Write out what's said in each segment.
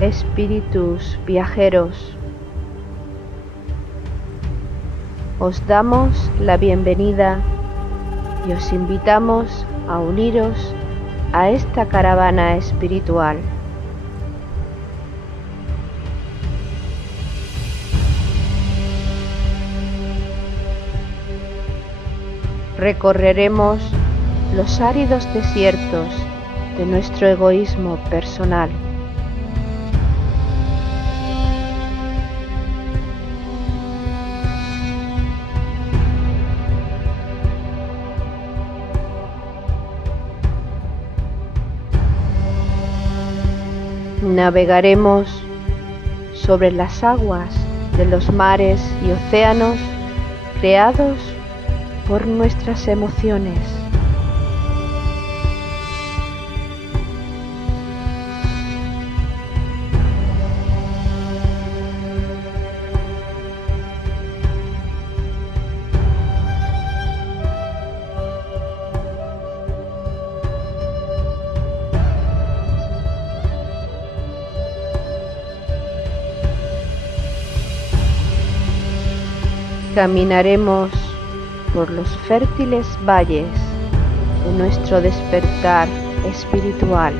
espíritus viajeros, os damos la bienvenida y os invitamos a uniros a esta caravana espiritual. Recorreremos los áridos desiertos de nuestro egoísmo personal. Navegaremos sobre las aguas de los mares y océanos creados por nuestras emociones. Caminaremos por los fértiles valles de nuestro despertar espiritual.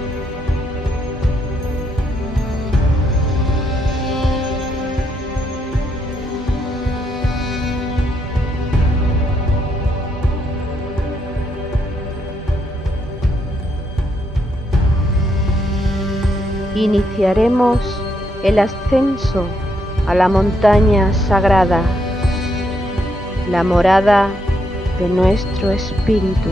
Iniciaremos el ascenso a la montaña sagrada, la morada de nuestro espíritu.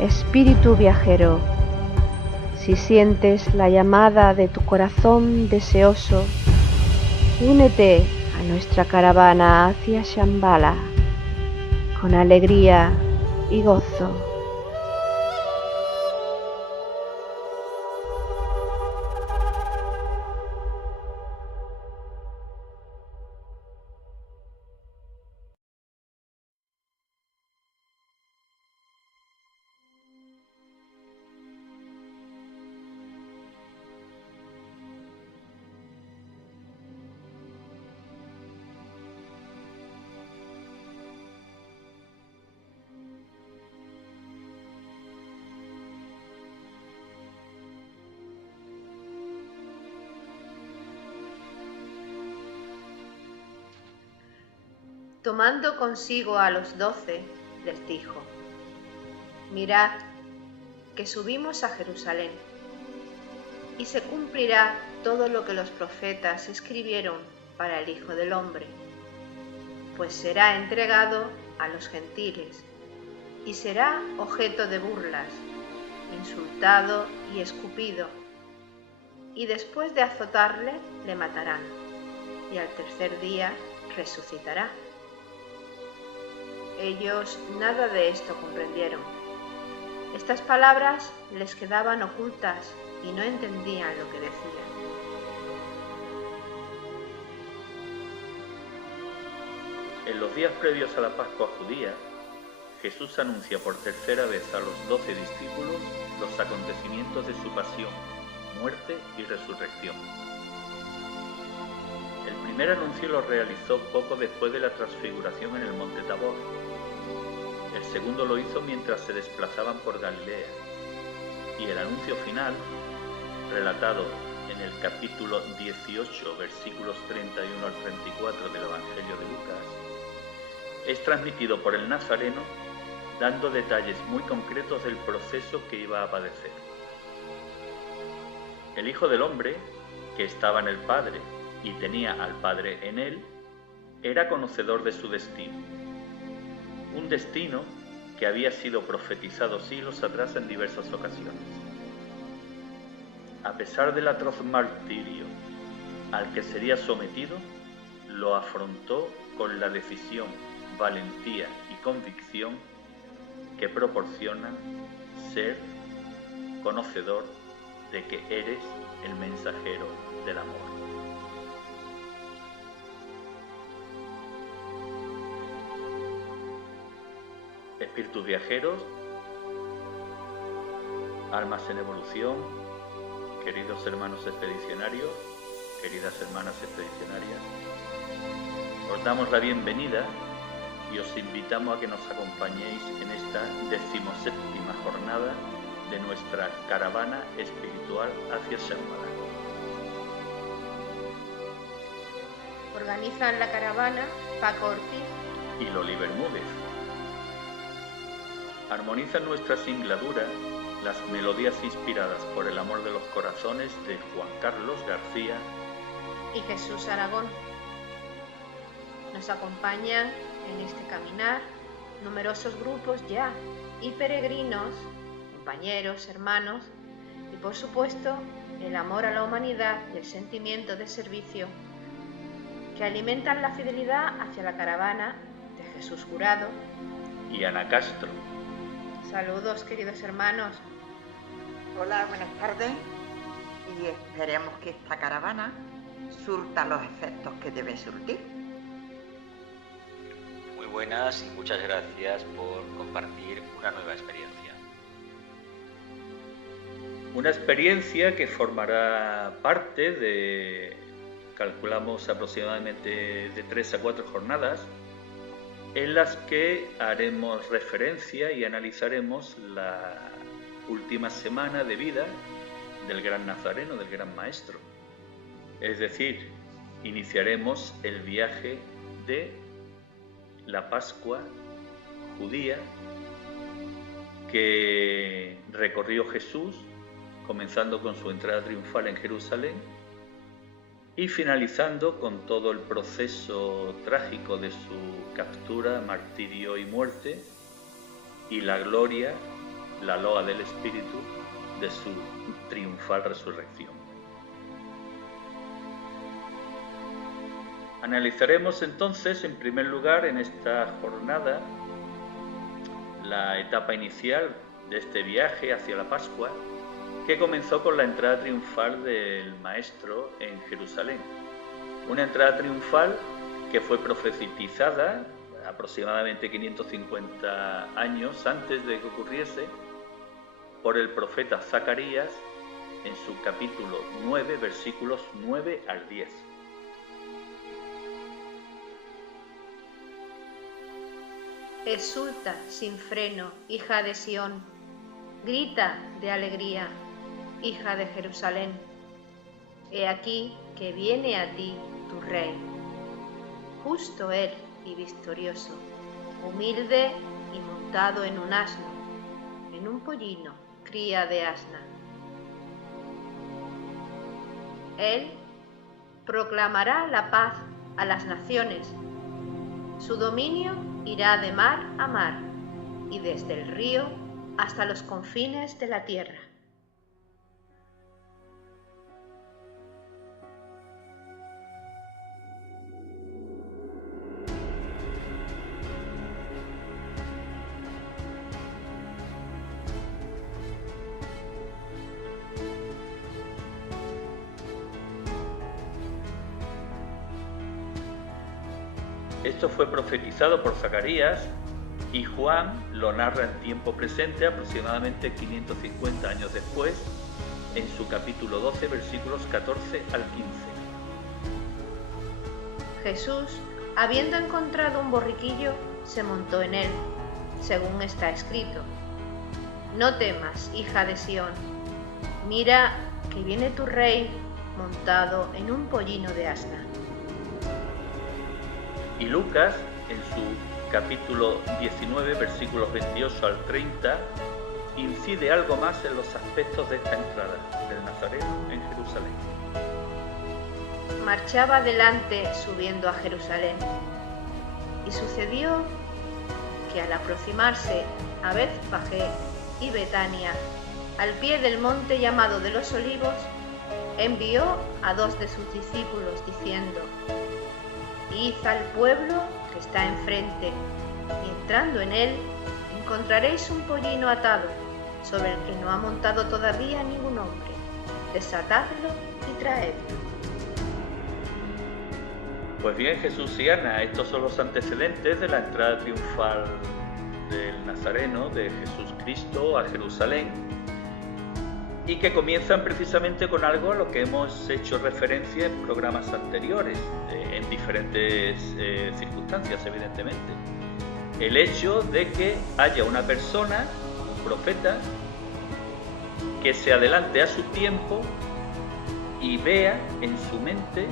Espíritu viajero, si sientes la llamada de tu corazón deseoso, únete a nuestra caravana hacia Shambhala con alegría y gozo. Tomando consigo a los 12, les dijo: mirad que subimos a Jerusalén, y se cumplirá todo lo que los profetas escribieron para el Hijo del Hombre, pues será entregado a los gentiles, y será objeto de burlas, insultado y escupido, y después de azotarle, le matarán, y al tercer día resucitará. Ellos nada de esto comprendieron. Estas palabras les quedaban ocultas y no entendían lo que decían. En los días previos a la Pascua judía, Jesús anuncia por tercera vez a los 12 discípulos los acontecimientos de su pasión, muerte y resurrección. El primer anuncio lo realizó poco después de la transfiguración en el monte Tabor. El segundo lo hizo mientras se desplazaban por Galilea. Y el anuncio final, relatado en el capítulo 18, versículos 31 al 34 del Evangelio de Lucas, es transmitido por el Nazareno dando detalles muy concretos del proceso que iba a padecer. El Hijo del Hombre, que estaba en el Padre y tenía al Padre en él, era conocedor de su destino. Un destino que había sido profetizado siglos atrás en diversas ocasiones. A pesar del atroz martirio al que sería sometido, lo afrontó con la decisión, valentía y convicción que proporcionan ser conocedor de que eres el mensajero del amor. espíritus viajeros, almas en evolución, queridos hermanos expedicionarios, queridas hermanas expedicionarias, os damos la bienvenida y os invitamos a que nos acompañéis en esta 17ª jornada de nuestra caravana espiritual hacia Shambhala. Organizan la caravana Paco Ortiz y Loli Bermúdez. Armonizan nuestra singladura las melodías inspiradas por el amor de los corazones de Juan Carlos García y Jesús Aragón. Nos acompañan en este caminar numerosos grupos ya y peregrinos, compañeros, hermanos y por supuesto el amor a la humanidad y el sentimiento de servicio que alimentan la fidelidad hacia la caravana de Jesús Jurado y Ana Castro. Saludos, queridos hermanos. Hola, buenas tardes y esperemos que esta caravana surta los efectos que debe surtir. Muy buenas y muchas gracias por compartir una nueva experiencia. Una experiencia que formará parte de, calculamos aproximadamente de 3 a 4 jornadas, en las que haremos referencia y analizaremos la última semana de vida del gran Nazareno, del gran Maestro. Es decir, iniciaremos el viaje de la Pascua judía que recorrió Jesús, comenzando con su entrada triunfal en Jerusalén y finalizando con todo el proceso trágico de su captura, martirio y muerte, y la gloria, la loa del Espíritu de su triunfal resurrección. Analizaremos entonces, en primer lugar, en esta jornada, la etapa inicial de este viaje hacia la Pascua, que comenzó con la entrada triunfal del Maestro en Jerusalén. Una entrada triunfal que fue profetizada aproximadamente 550 años antes de que ocurriese por el profeta Zacarías en su capítulo 9, versículos 9 al 10. Exulta sin freno, hija de Sión, grita de alegría, hija de Jerusalén. He aquí que viene a ti tu rey, justo él y victorioso, humilde y montado en un asno, en un pollino, cría de asna. Él proclamará la paz a las naciones, su dominio irá de mar a mar y desde el río hasta los confines de la tierra. Esto fue profetizado por Zacarías y Juan lo narra en tiempo presente, aproximadamente 550 años después, en su capítulo 12, versículos 14 al 15. Jesús, habiendo encontrado un borriquillo, se montó en él, según está escrito: No temas, hija de Sión, mira que viene tu rey montado en un pollino de asna. Y Lucas, en su capítulo 19, versículos 28 al 30, incide algo más en los aspectos de esta entrada del Nazareno en Jerusalén. Marchaba adelante subiendo a Jerusalén, y sucedió que al aproximarse a Betfagé y Betania, al pie del monte llamado de los Olivos, envió a 2 de sus discípulos diciendo: Id al pueblo que está enfrente, y entrando en él encontraréis un pollino atado, sobre el que no ha montado todavía ningún hombre. Desatadlo y traedlo. Pues bien, Jesús y Ana, estos son los antecedentes de la entrada triunfal del Nazareno, de Jesús Cristo a Jerusalén, y que comienzan precisamente con algo a lo que hemos hecho referencia en programas anteriores, en diferentes circunstancias, evidentemente. El hecho de que haya una persona, un profeta, que se adelante a su tiempo y vea en su mente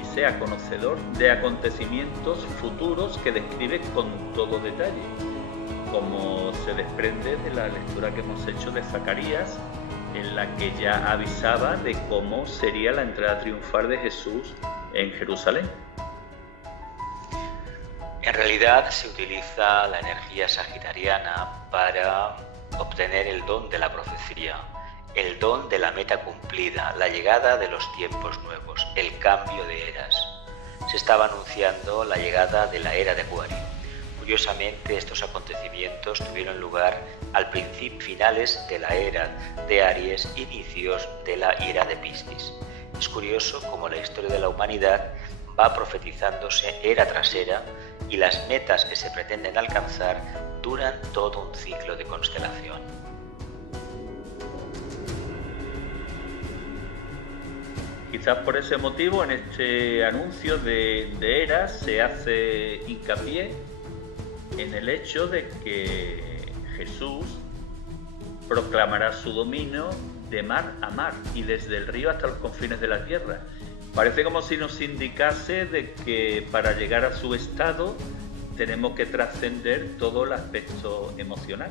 y sea conocedor de acontecimientos futuros que describe con todo detalle, como se desprende de la lectura que hemos hecho de Zacarías, en la que ya avisaba de cómo sería la entrada triunfal de Jesús en Jerusalén. En realidad se utiliza la energía sagitariana para obtener el don de la profecía, el don de la meta cumplida, la llegada de los tiempos nuevos, el cambio de eras. Se estaba anunciando la llegada de la era de Acuario. Curiosamente, estos acontecimientos tuvieron lugar al principio, finales de la era de Aries, inicios de la era de Piscis. Es curioso cómo la historia de la humanidad va profetizándose era tras era y las metas que se pretenden alcanzar duran todo un ciclo de constelación. Quizás por ese motivo en este anuncio de eras se hace hincapié en el hecho de que Jesús proclamará su dominio de mar a mar y desde el río hasta los confines de la tierra. Parece como si nos indicase de que para llegar a su estado tenemos que trascender todo el aspecto emocional.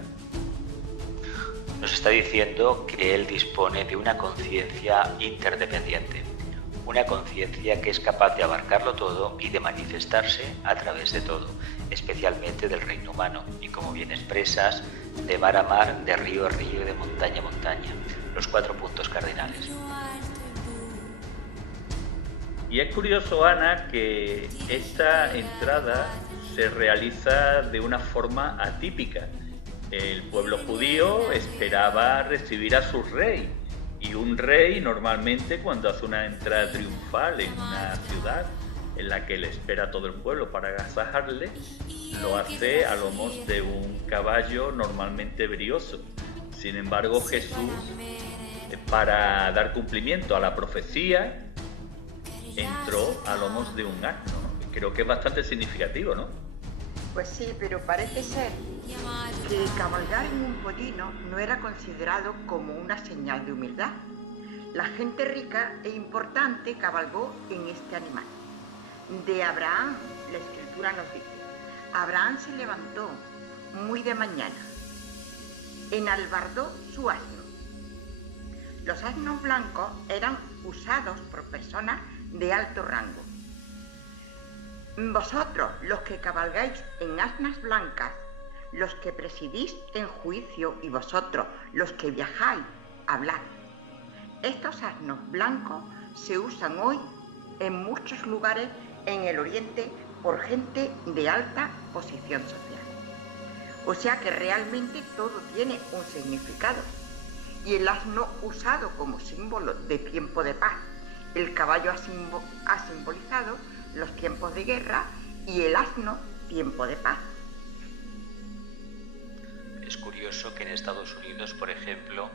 Nos está diciendo que Él dispone de una conciencia interdependiente, una conciencia que es capaz de abarcarlo todo y de manifestarse a través de todo, especialmente del reino humano, y como bien expresas, de mar a mar, de río a río y de montaña a montaña, los 4 puntos cardinales. Y es curioso, Ana, que esta entrada se realiza de una forma atípica. El pueblo judío esperaba recibir a su rey, y un rey normalmente cuando hace una entrada triunfal en una ciudad en la que le espera todo el pueblo para agasajarle, lo hace a lomos de un caballo normalmente brioso. Sin embargo, Jesús, para dar cumplimiento a la profecía, entró a lomos de un asno, ¿no? Creo que es bastante significativo, ¿no? Pues sí, pero parece ser que cabalgar en un pollino no era considerado como una señal de humildad. La gente rica e importante cabalgó en este animal. De Abraham, la Escritura nos dice, Abraham se levantó muy de mañana, enalbardó su asno. Los asnos blancos eran usados por personas de alto rango. Vosotros, los que cabalgáis en asnas blancas, los que presidís en juicio y vosotros, los que viajáis, hablad. Estos asnos blancos se usan hoy en muchos lugares en el Oriente por gente de alta posición social. O sea que realmente todo tiene un significado. Y el asno usado como símbolo de tiempo de paz. El caballo ha simbolizado los tiempos de guerra y el asno tiempo de paz. Es curioso que en Estados Unidos, por ejemplo,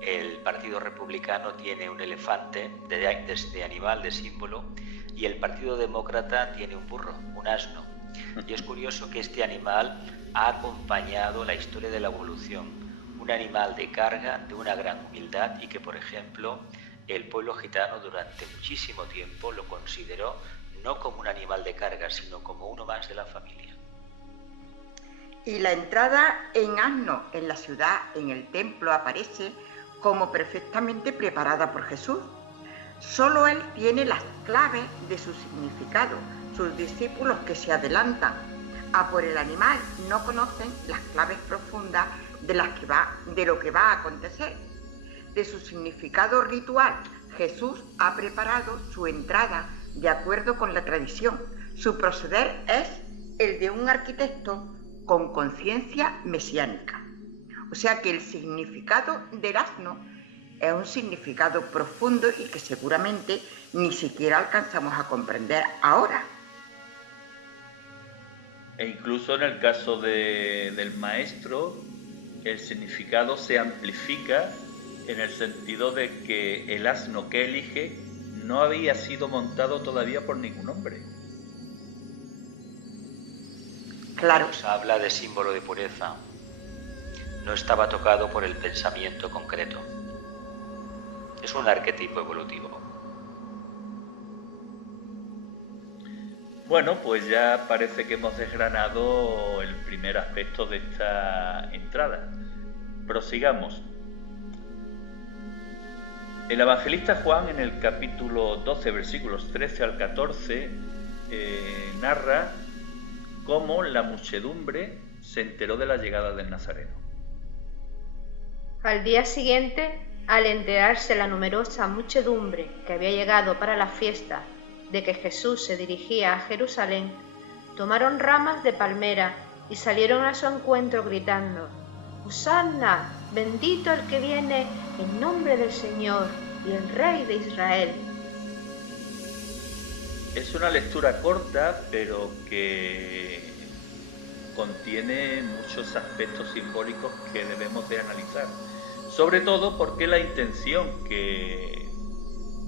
el Partido Republicano tiene un elefante de animal, de símbolo, y el Partido Demócrata tiene un burro, un asno. Y es curioso que este animal ha acompañado la historia de la evolución, un animal de carga, de una gran humildad, y que, por ejemplo, el pueblo gitano durante muchísimo tiempo lo consideró no como un animal de carga, sino como uno más de la familia. Y la entrada en asno en la ciudad, en el templo, aparece como perfectamente preparada por Jesús. Solo Él tiene las claves de su significado. Sus discípulos que se adelantan a por el animal no conocen las claves profundas de lo que va a acontecer. De su significado ritual, Jesús ha preparado su entrada de acuerdo con la tradición. Su proceder es el de un arquitecto con conciencia mesiánica. O sea que el significado del asno es un significado profundo y que seguramente ni siquiera alcanzamos a comprender ahora. E incluso en el caso del maestro, el significado se amplifica en el sentido de que el asno que elige no había sido montado todavía por ningún hombre. Claro. Nos habla de símbolo de pureza. No estaba tocado por el pensamiento concreto. Es un arquetipo evolutivo. Bueno, pues ya parece que hemos desgranado el primer aspecto de esta entrada. Prosigamos. El evangelista Juan, en el capítulo 12, versículos 13 al 14, narra cómo la muchedumbre se enteró de la llegada del Nazareno. Al día siguiente, al enterarse la numerosa muchedumbre que había llegado para la fiesta de que Jesús se dirigía a Jerusalén, tomaron ramas de palmera y salieron a su encuentro gritando: «Hosanna, bendito el que viene en nombre del Señor y el Rey de Israel». Es una lectura corta, pero que contiene muchos aspectos simbólicos que debemos de analizar. Sobre todo porque la intención que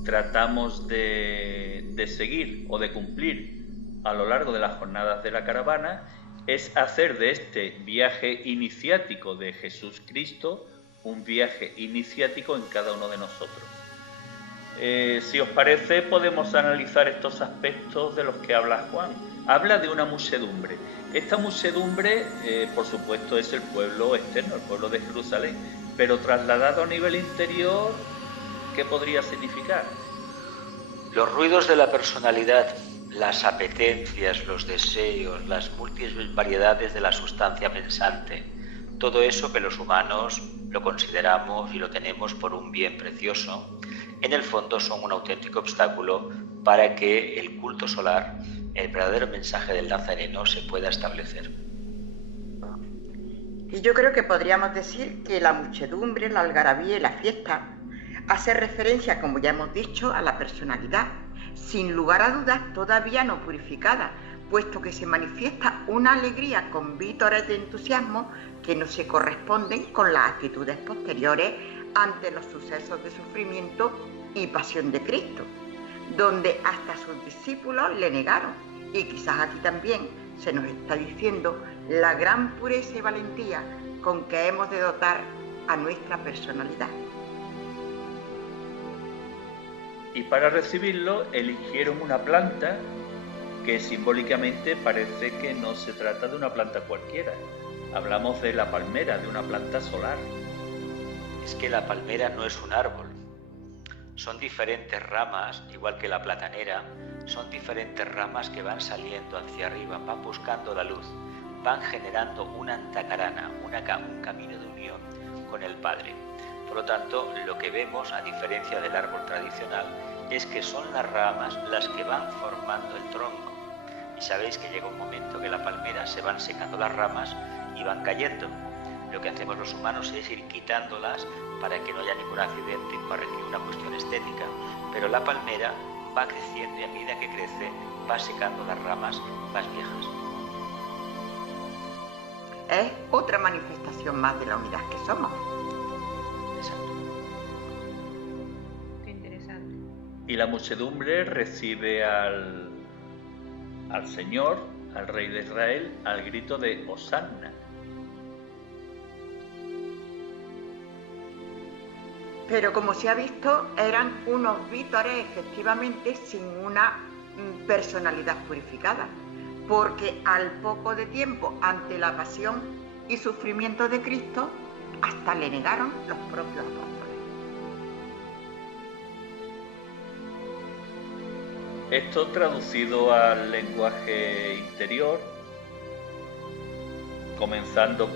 tratamos de seguir o de cumplir a lo largo de las jornadas de la caravana es hacer de este viaje iniciático de Jesús Cristo un viaje iniciático en cada uno de nosotros. Si os parece, podemos analizar estos aspectos de los que habla Juan. Habla de una muchedumbre. Esta muchedumbre, por supuesto, es el pueblo externo, el pueblo de Jerusalén, pero trasladado a nivel interior, ¿qué podría significar? Los ruidos de la personalidad, las apetencias, los deseos, las múltiples variedades de la sustancia pensante, todo eso que los humanos lo consideramos y lo tenemos por un bien precioso, en el fondo son un auténtico obstáculo para que el culto solar, el verdadero mensaje del Nazareno, se pueda establecer. Y yo creo que podríamos decir que la muchedumbre, la algarabía y la fiesta hace referencia, como ya hemos dicho, a la personalidad, sin lugar a dudas todavía no purificada, puesto que se manifiesta una alegría con vítores de entusiasmo que no se corresponden con las actitudes posteriores ante los sucesos de sufrimiento y pasión de Cristo, donde hasta sus discípulos le negaron, y quizás aquí también se nos está diciendo la gran pureza y valentía con que hemos de dotar a nuestra personalidad. Y para recibirlo eligieron una planta que simbólicamente parece que no se trata de una planta cualquiera. Hablamos de la palmera, de una planta solar. Es que la palmera no es un árbol. Son diferentes ramas, igual que la platanera, son diferentes ramas que van saliendo hacia arriba, van buscando la luz, van generando una antacarana, un camino de unión con el Padre. Por lo tanto, lo que vemos, a diferencia del árbol tradicional, es que son las ramas las que van formando el tronco. Y sabéis que llega un momento que la palmera se van secando las ramas y van cayendo. Lo que hacemos los humanos es ir quitándolas para que no haya ningún accidente, para ninguna cuestión estética. Pero la palmera va creciendo y a medida que crece va secando las ramas más viejas. Es otra manifestación más de la unidad que somos. Exacto. Qué interesante. Y la muchedumbre recibe al Señor, al Rey de Israel, al grito de Hosanna. Pero como se ha visto, eran unos vítores efectivamente sin una personalidad purificada, porque al poco de tiempo, ante la pasión y sufrimiento de Cristo, hasta le negaron los propios apóstoles. Esto traducido al lenguaje interior, comenzando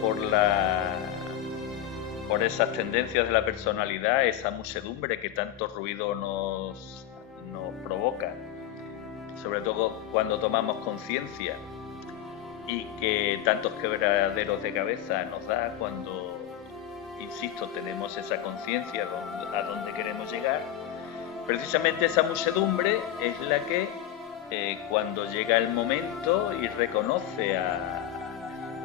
por esas tendencias de la personalidad, esa muchedumbre que tanto ruido nos provoca, sobre todo cuando tomamos conciencia, y que tantos quebraderos de cabeza nos da cuando, insisto, tenemos esa conciencia a donde queremos llegar. Precisamente esa muchedumbre es la que cuando llega el momento y reconoce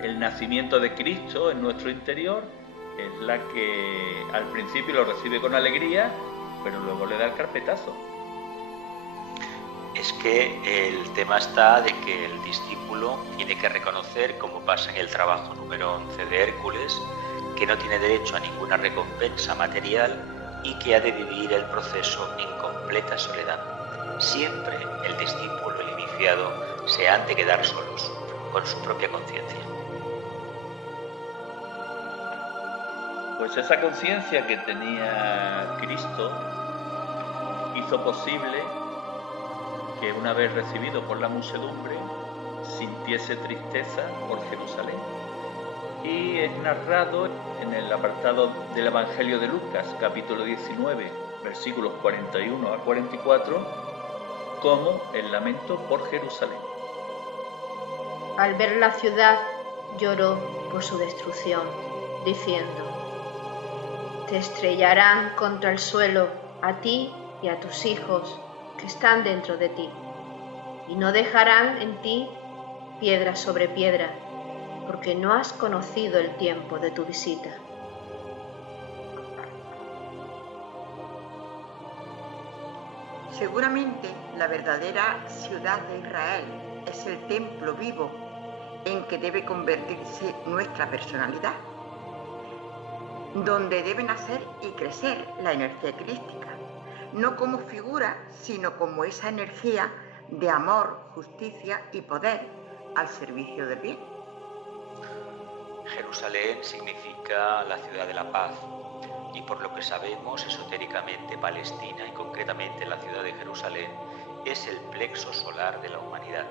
el nacimiento de Cristo en nuestro interior, es la que al principio lo recibe con alegría, pero luego le da el carpetazo. Es que el tema está de que el discípulo tiene que reconocer, como pasa en el trabajo número 11 de Hércules, que no tiene derecho a ninguna recompensa material y que ha de vivir el proceso en completa soledad. Siempre el discípulo, el iniciado, se han de quedar solos, con su propia conciencia. Pues esa conciencia que tenía Cristo hizo posible que una vez recibido por la muchedumbre sintiese tristeza por Jerusalén. Y es narrado en el apartado del Evangelio de Lucas, capítulo 19, versículos 41 a 44, como el lamento por Jerusalén. Al ver la ciudad, lloró por su destrucción, diciendo: Te estrellarán contra el suelo, a ti y a tus hijos que están dentro de ti, y no dejarán en ti piedra sobre piedra, porque no has conocido el tiempo de tu visita. Seguramente la verdadera ciudad de Israel es el templo vivo en que debe convertirse nuestra personalidad, donde debe nacer y crecer la energía crística, no como figura, sino como esa energía de amor, justicia y poder al servicio del bien. Jerusalén significa la ciudad de la paz, y por lo que sabemos esotéricamente, Palestina y concretamente la ciudad de Jerusalén es el plexo solar de la humanidad.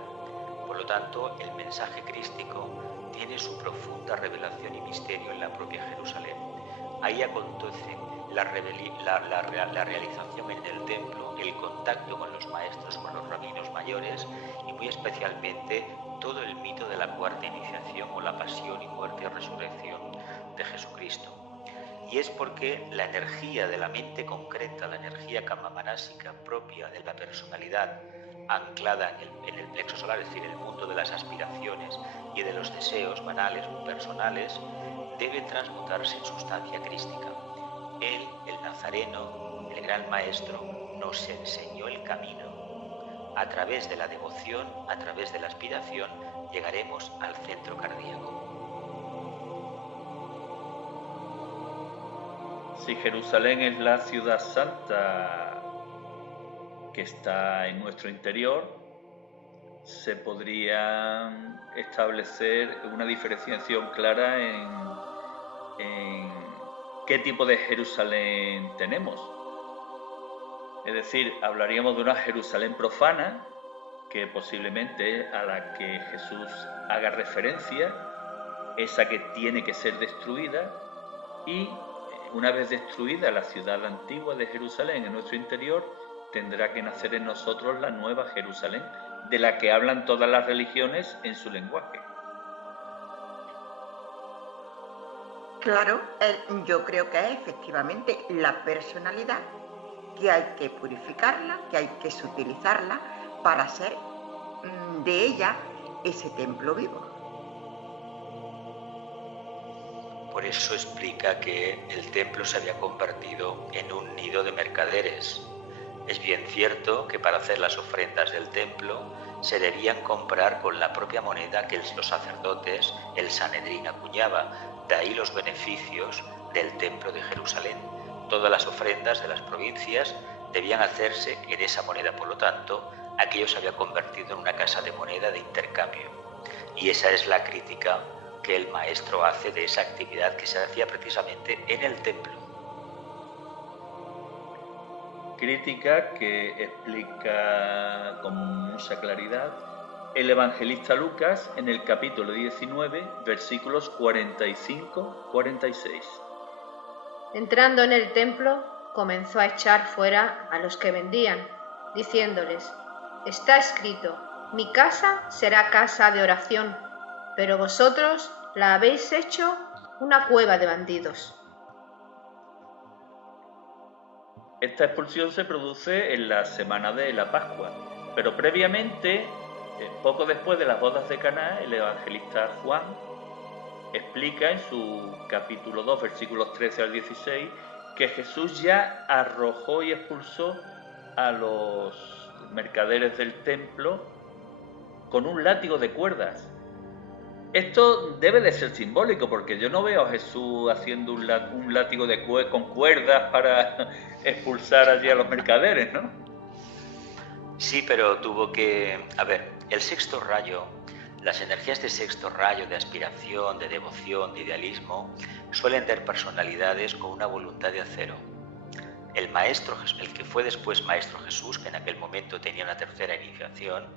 Por lo tanto, el mensaje crístico tiene su profunda revelación y misterio en la propia Jerusalén. Ahí acontece la realización en el templo, el contacto con los maestros, con los rabinos mayores y muy especialmente todo el mito de la cuarta iniciación o la pasión y muerte y resurrección de Jesucristo. Y es porque la energía de la mente concreta, la energía kamamanásika propia de la personalidad anclada en el plexo solar, es decir, el mundo de las aspiraciones y de los deseos banales o personales, debe transmutarse en sustancia crística. Él, el Nazareno, el gran maestro, nos enseñó el camino. A través de la devoción, a través de la aspiración, llegaremos al centro cardíaco. Si Jerusalén es la ciudad santa que está en nuestro interior, se podría establecer una diferenciación clara en qué tipo de Jerusalén tenemos. Es decir, hablaríamos de una Jerusalén profana, que posiblemente a la que Jesús haga referencia, esa que tiene que ser destruida, y una vez destruida la ciudad antigua de Jerusalén en nuestro interior, tendrá que nacer en nosotros la nueva Jerusalén, de la que hablan todas las religiones en su lenguaje. Claro, yo creo que es efectivamente la personalidad, que hay que purificarla, que hay que sutilizarla para hacer de ella ese templo vivo. Por eso explica que el templo se había convertido en un nido de mercaderes. Es bien cierto que para hacer las ofrendas del templo se debían comprar con la propia moneda que los sacerdotes, el Sanedrín, acuñaba. De ahí los beneficios del templo de Jerusalén. Todas las ofrendas de las provincias debían hacerse en esa moneda. Por lo tanto, aquello se había convertido en una casa de moneda de intercambio. Y esa es la crítica que el maestro hace de esa actividad que se hacía precisamente en el templo. Crítica que explica con mucha claridad el evangelista Lucas en el capítulo 19, versículos 45-46. Entrando en el templo, comenzó a echar fuera a los que vendían, diciéndoles: Está escrito, mi casa será casa de oración, pero vosotros la habéis hecho una cueva de bandidos. Esta expulsión se produce en la semana de la Pascua, Pero previamente, poco después de las bodas de Caná, el evangelista Juan explica en su capítulo 2, versículos 13 al 16, que Jesús ya arrojó y expulsó a los mercaderes del templo con un látigo de cuerdas. Esto debe de ser simbólico, porque yo no veo a Jesús haciendo un látigo con cuerdas para expulsar allí a los mercaderes, ¿no? Sí, pero tuvo que... A ver, el sexto rayo, las energías de sexto rayo, de aspiración, de devoción, de idealismo, suelen tener personalidades con una voluntad de acero. El maestro, el que fue después maestro Jesús, que en aquel momento tenía una tercera iniciación,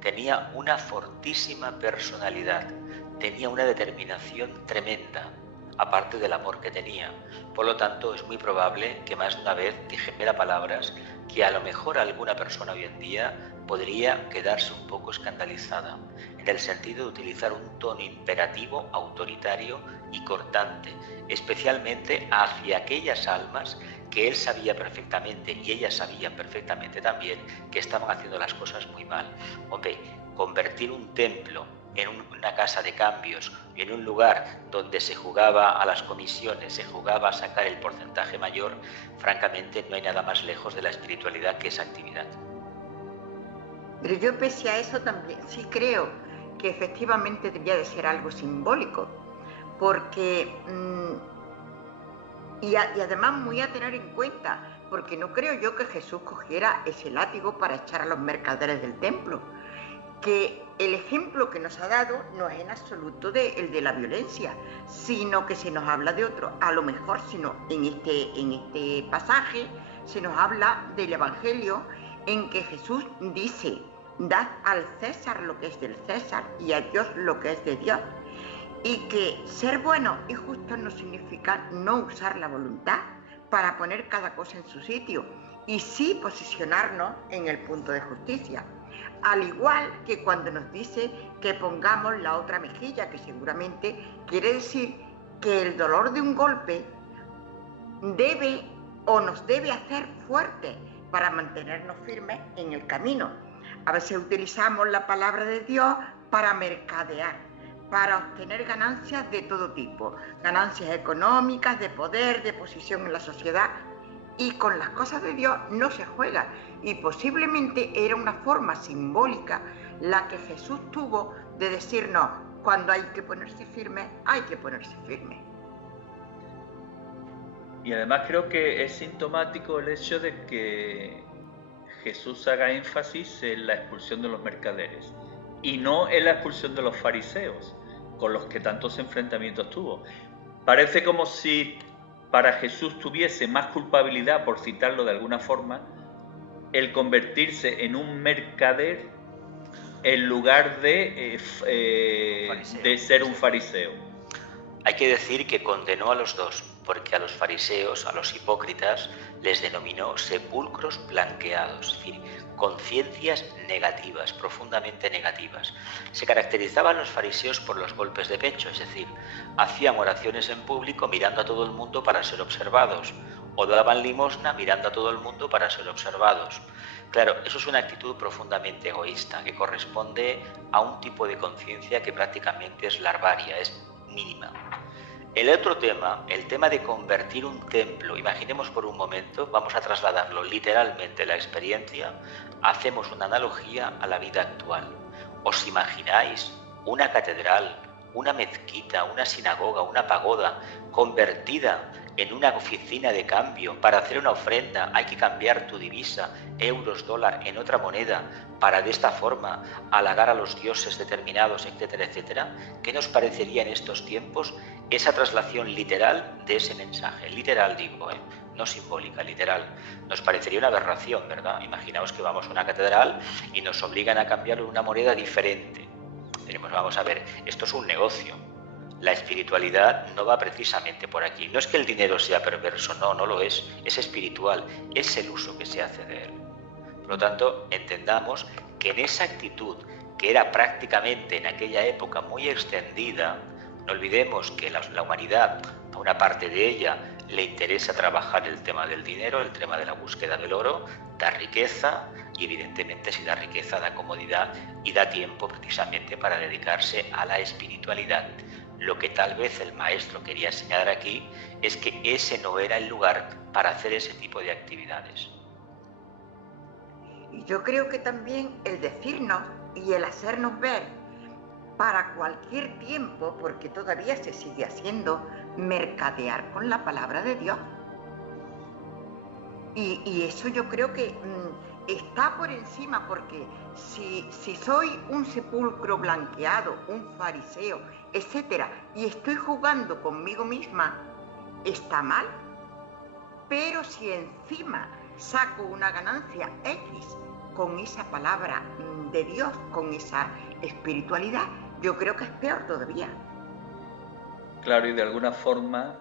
tenía una fortísima personalidad, tenía una determinación tremenda, aparte del amor que tenía. Por lo tanto, es muy probable que más de una vez dije palabras que a lo mejor alguna persona hoy en día podría quedarse un poco escandalizada, en el sentido de utilizar un tono imperativo, autoritario y cortante, especialmente hacia aquellas almas que él sabía perfectamente y ellas sabían perfectamente también que estaban haciendo las cosas muy mal. Hombre, convertir un templo en una casa de cambios, en un lugar donde se jugaba a las comisiones, se jugaba a sacar el porcentaje mayor, francamente no hay nada más lejos de la espiritualidad que esa actividad. Pero yo pese a eso también sí creo que efectivamente debía de ser algo simbólico, porque y además muy a tener en cuenta, porque no creo yo que Jesús cogiera ese látigo para echar a los mercaderes del templo, que el ejemplo que nos ha dado no es en absoluto el de la violencia, sino que se nos habla de otro, a lo mejor, sino en este pasaje se nos habla del Evangelio en que Jesús dice: dad al César lo que es del César y a Dios lo que es de Dios. Y que ser bueno y justo no significa no usar la voluntad para poner cada cosa en su sitio y sí posicionarnos en el punto de justicia. Al igual que cuando nos dice que pongamos la otra mejilla, que seguramente quiere decir que el dolor de un golpe debe o nos debe hacer fuertes para mantenernos firmes en el camino. A veces utilizamos la palabra de Dios para mercadear, para obtener ganancias de todo tipo, ganancias económicas, de poder, de posición en la sociedad, y con las cosas de Dios no se juega, y posiblemente era una forma simbólica la que Jesús tuvo de decirnos: cuando hay que ponerse firme, hay que ponerse firme. Y además creo que es sintomático el hecho de que Jesús haga énfasis en la expulsión de los mercaderes y no en la expulsión de los fariseos, con los que tantos enfrentamientos tuvo. Parece como si para Jesús tuviese más culpabilidad, por citarlo de alguna forma, el convertirse en un mercader en lugar de ser un fariseo. Hay que decir que condenó a los dos, porque a los fariseos, a los hipócritas, les denominó sepulcros blanqueados, es decir, conciencias negativas, profundamente negativas. Se caracterizaban los fariseos por los golpes de pecho, es decir, hacían oraciones en público mirando a todo el mundo para ser observados, o daban limosna mirando a todo el mundo para ser observados. Claro, eso es una actitud profundamente egoísta, que corresponde a un tipo de conciencia que prácticamente es larvaria, es mínima. El otro tema, el tema de convertir un templo, imaginemos por un momento, vamos a trasladarlo literalmente la experiencia, hacemos una analogía a la vida actual. ¿Os imagináis una catedral, una mezquita, una sinagoga, una pagoda convertida en una oficina de cambio? Para hacer una ofrenda hay que cambiar tu divisa, euros, dólar, en otra moneda, para de esta forma halagar a los dioses determinados, etcétera, etcétera. ¿Qué nos parecería en estos tiempos esa traslación literal de ese mensaje? Literal digo, no simbólica, literal. Nos parecería una aberración, ¿verdad? Imaginaos que vamos a una catedral y nos obligan a cambiar una moneda diferente. Tenemos, vamos a ver, esto es un negocio. La espiritualidad no va precisamente por aquí. No es que el dinero sea perverso, no lo es espiritual, es el uso que se hace de él. Por lo tanto, entendamos que en esa actitud, que era prácticamente en aquella época muy extendida, no olvidemos que la humanidad, a una parte de ella, le interesa trabajar el tema del dinero, el tema de la búsqueda del oro, da riqueza y evidentemente si da riqueza da comodidad y da tiempo precisamente para dedicarse a la espiritualidad. Lo que tal vez el maestro quería señalar aquí es que ese no era el lugar para hacer ese tipo de actividades. Y yo creo que también el decirnos y el hacernos ver para cualquier tiempo, porque todavía se sigue haciendo, mercadear con la palabra de Dios. Y eso yo creo que está por encima, porque si soy un sepulcro blanqueado, un fariseo, etcétera, y estoy jugando conmigo misma, está mal. Pero si encima saco una ganancia X con esa palabra de Dios, con esa espiritualidad, yo creo que es peor todavía. Claro, y de alguna forma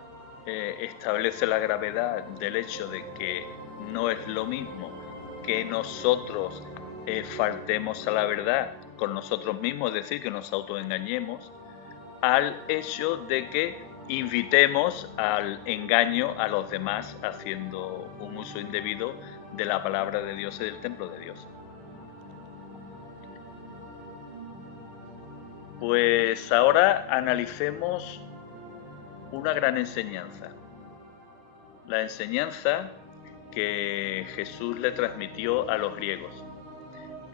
establece la gravedad del hecho de que no es lo mismo que nosotros faltemos a la verdad con nosotros mismos, es decir, que nos autoengañemos, al hecho de que invitemos al engaño a los demás haciendo un uso indebido de la palabra de Dios y del templo de Dios. Pues ahora analicemos una gran enseñanza, la enseñanza que Jesús le transmitió a los griegos.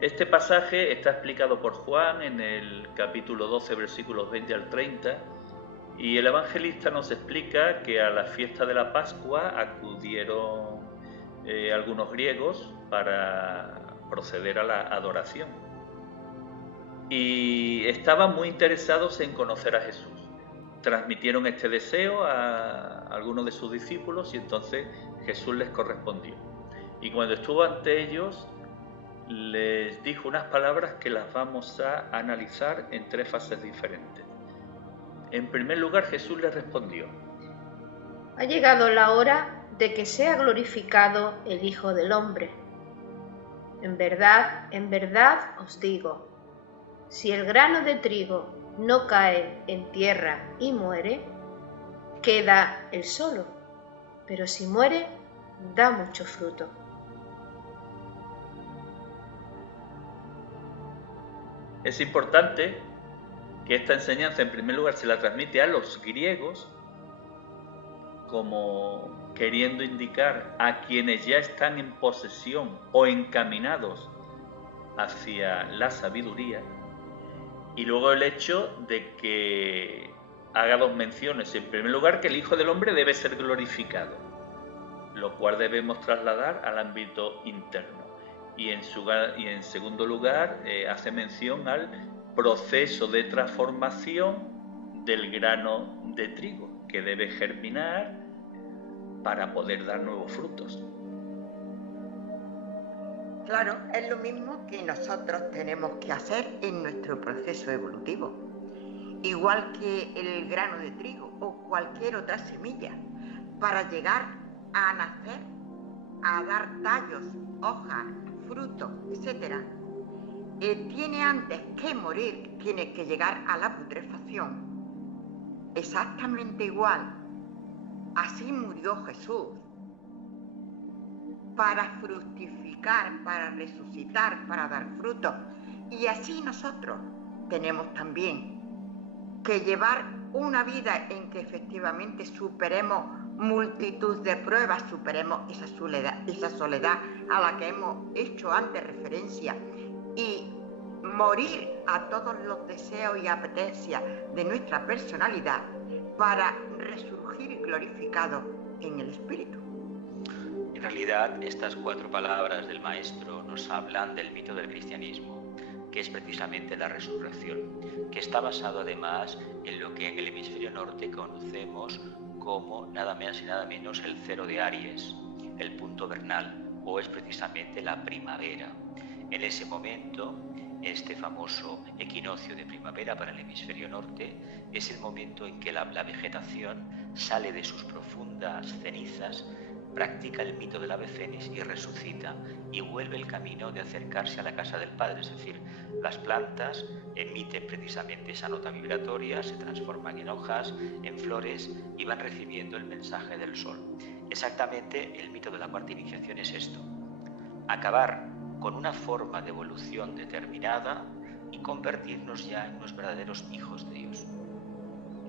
Este pasaje está explicado por Juan en el capítulo 12, versículos 20 al 30, y el evangelista nos explica que a la fiesta de la Pascua acudieron algunos griegos para proceder a la adoración. Y estaban muy interesados en conocer a Jesús. Transmitieron este deseo a algunos de sus discípulos y entonces Jesús les correspondió. Y cuando estuvo ante ellos, les dijo unas palabras que las vamos a analizar en tres fases diferentes. En primer lugar, Jesús les respondió: Ha llegado la hora de que sea glorificado el Hijo del Hombre. En verdad os digo, si el grano de trigo no cae en tierra y muere, queda él solo, pero si muere, da mucho fruto. Es importante que esta enseñanza, en primer lugar, se la transmite a los griegos, como queriendo indicar a quienes ya están en posesión o encaminados hacia la sabiduría, y luego el hecho de que haga dos menciones. En primer lugar, que el Hijo del Hombre debe ser glorificado, lo cual debemos trasladar al ámbito interno. Y en segundo lugar, hace mención al proceso de transformación del grano de trigo, que debe germinar para poder dar nuevos frutos. Claro, es lo mismo que nosotros tenemos que hacer en nuestro proceso evolutivo. Igual que el grano de trigo o cualquier otra semilla, para llegar a nacer, a dar tallos, hojas, frutos, etc., tiene antes que morir, tiene que llegar a la putrefacción. Exactamente igual. Así murió Jesús, para fructificar, para resucitar, para dar frutos. Y así nosotros tenemos también que llevar una vida en que efectivamente superemos multitud de pruebas, superemos esa soledad a la que hemos hecho antes referencia, y morir a todos los deseos y apetencias de nuestra personalidad para resurgir glorificado en el Espíritu. En realidad, estas cuatro palabras del Maestro nos hablan del mito del cristianismo, que es precisamente la resurrección, que está basado además en lo que en el hemisferio norte conocemos como nada más y nada menos el cero de Aries, el punto vernal, o es precisamente la primavera. En ese momento, este famoso equinoccio de primavera para el hemisferio norte es el momento en que la vegetación sale de sus profundas cenizas practica el mito del ave fénix y resucita y vuelve el camino de acercarse a la casa del Padre. Es decir, las plantas emiten precisamente esa nota vibratoria, se transforman en hojas, en flores y van recibiendo el mensaje del sol. Exactamente el mito de la cuarta iniciación es esto: acabar con una forma de evolución determinada y convertirnos ya en unos verdaderos hijos de Dios.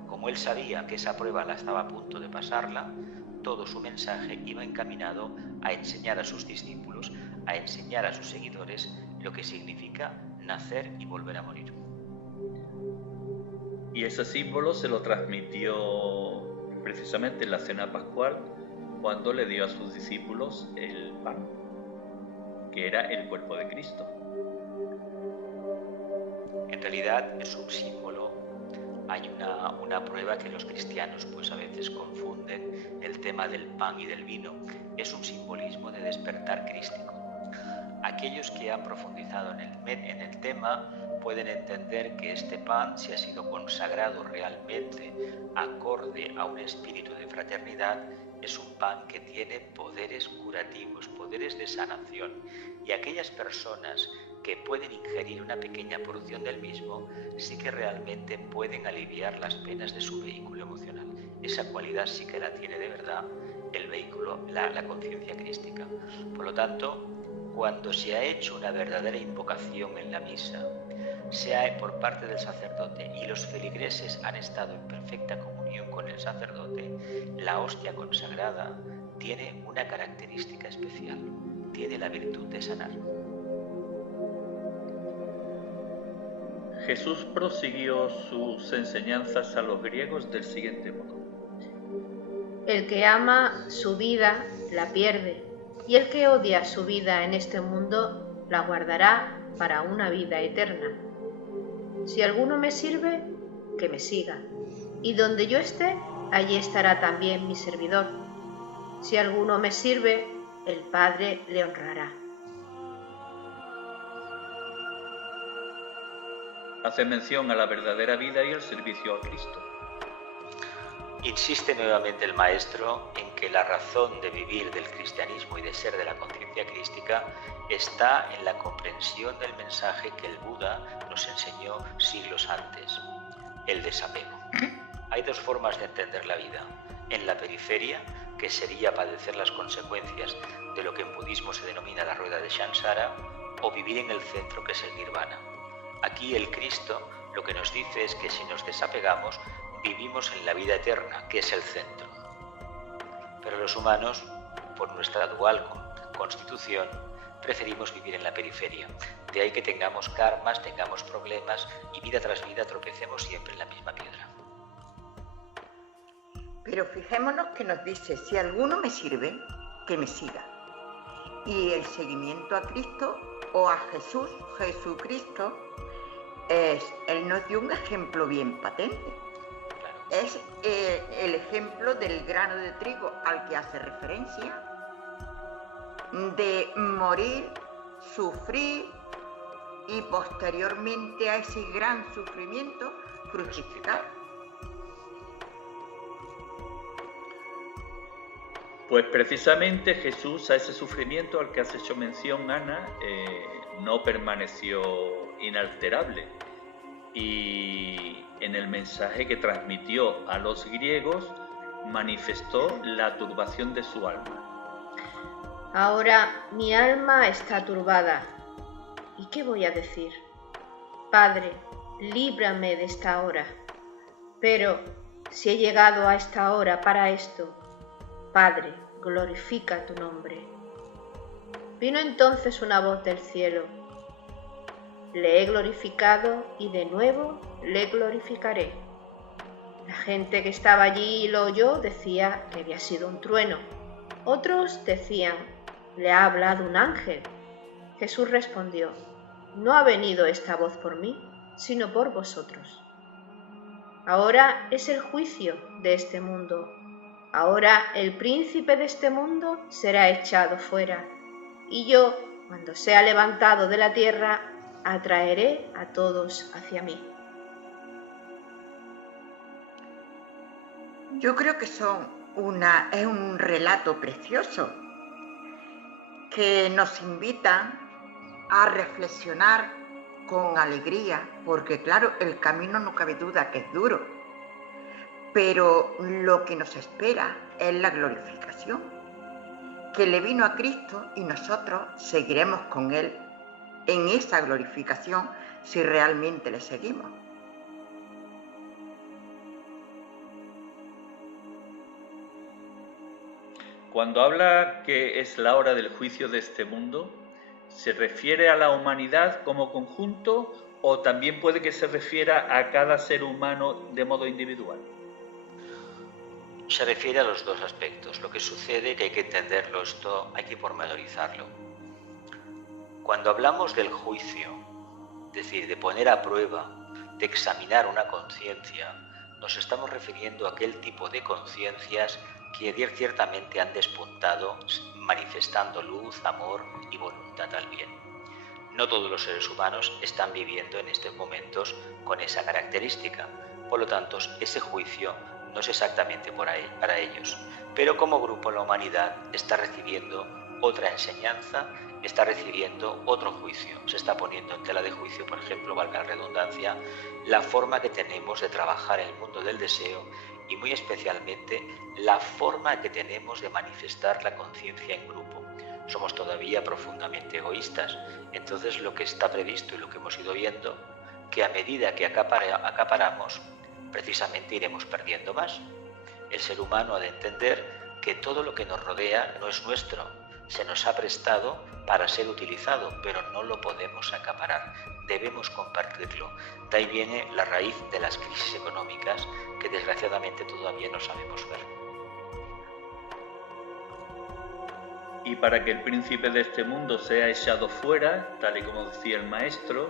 Como él sabía que esa prueba la estaba a punto de pasarla, todo su mensaje iba encaminado a enseñar a sus discípulos, a enseñar a sus seguidores lo que significa nacer y volver a morir. Y ese símbolo se lo transmitió precisamente en la cena pascual, cuando le dio a sus discípulos el pan, que era el cuerpo de Cristo. En realidad es un símbolo. Hay una prueba que los cristianos pues a veces confunden el tema del pan y del vino. Es un simbolismo de despertar crístico. Aquellos que han profundizado en el tema pueden entender que este pan, si ha sido consagrado realmente acorde a un espíritu de fraternidad, es un pan que tiene poderes curativos, poderes de sanación, y aquellas personas que pueden ingerir una pequeña porción del mismo sí que realmente pueden aliviar las penas de su vehículo emocional. Esa cualidad sí que la tiene de verdad el vehículo, la conciencia crística. Por lo tanto, cuando se ha hecho una verdadera invocación en la misa, sea por parte del sacerdote, y los feligreses han estado en perfecta comunión con el sacerdote, la hostia consagrada tiene una característica especial: tiene la virtud de sanar. Jesús prosiguió sus enseñanzas a los griegos del siguiente modo: El que ama su vida la pierde, y el que odia su vida en este mundo la guardará para una vida eterna. Si alguno me sirve, que me siga, y donde yo esté, allí estará también mi servidor. Si alguno me sirve, el Padre le honrará. Hace mención a la verdadera vida y el servicio a Cristo. Insiste nuevamente el maestro en que la razón de vivir del cristianismo y de ser de la conciencia crística está en la comprensión del mensaje que el Buda nos enseñó siglos antes: el desapego. Hay dos formas de entender la vida: en la periferia, que sería padecer las consecuencias de lo que en budismo se denomina la rueda de Samsara, o vivir en el centro, que es el nirvana. Aquí el Cristo lo que nos dice es que si nos desapegamos, vivimos en la vida eterna, que es el centro. Pero los humanos, por nuestra dual constitución, preferimos vivir en la periferia. De ahí que tengamos karmas, tengamos problemas y vida tras vida tropecemos siempre en la misma piedra. Pero fijémonos que nos dice: si alguno me sirve, que me siga. Y el seguimiento a Cristo o a Jesús, Jesucristo, él nos dio un ejemplo bien patente. Claro. Es el ejemplo del grano de trigo al que hace referencia, de morir, sufrir y posteriormente a ese gran sufrimiento crucificar. Pues precisamente Jesús, a ese sufrimiento al que has hecho mención, Ana, no permaneció inalterable, y en el mensaje que transmitió a los griegos manifestó la turbación de su alma. Ahora mi alma está turbada. ¿Y qué voy a decir? Padre, líbrame de esta hora. Pero si he llegado a esta hora para esto, Padre, glorifica tu nombre. Vino entonces una voz del cielo: le he glorificado y de nuevo le glorificaré. La gente que estaba allí y lo oyó decía que había sido un trueno. Otros decían: le ha hablado un ángel. Jesús respondió: no ha venido esta voz por mí, sino por vosotros. Ahora es el juicio de este mundo. Ahora el príncipe de este mundo será echado fuera, y yo, cuando sea levantado de la tierra, atraeré a todos hacia mí. Yo creo que son es un relato precioso que nos invita a reflexionar con alegría, porque claro, el camino no cabe duda que es duro, pero lo que nos espera es la glorificación, que le vino a Cristo y nosotros seguiremos con Él en esa glorificación si realmente le seguimos. Cuando habla que es la hora del juicio de este mundo, ¿se refiere a la humanidad como conjunto o también puede que se refiera a cada ser humano de modo individual? Se refiere a los dos aspectos. Lo que sucede, que hay que entenderlo esto, hay que pormenorizarlo. Cuando hablamos del juicio, es decir, de poner a prueba, de examinar una conciencia, nos estamos refiriendo a aquel tipo de conciencias que ciertamente han despuntado manifestando luz, amor y voluntad al bien. No todos los seres humanos están viviendo en estos momentos con esa característica. Por lo tanto, ese juicio no es exactamente para ellos. Pero como grupo la humanidad está recibiendo otra enseñanza, está recibiendo otro juicio. Se está poniendo en tela de juicio, por ejemplo, valga la redundancia, la forma que tenemos de trabajar en el mundo del deseo y muy especialmente la forma que tenemos de manifestar la conciencia en grupo. Somos todavía profundamente egoístas. Entonces lo que está previsto y lo que hemos ido viendo, que a medida que acaparamos, precisamente iremos perdiendo más. El ser humano ha de entender que todo lo que nos rodea no es nuestro, se nos ha prestado para ser utilizado, pero no lo podemos acaparar, debemos compartirlo. De ahí viene la raíz de las crisis económicas que desgraciadamente todavía no sabemos ver. Y para que el príncipe de este mundo sea echado fuera, tal y como decía el maestro,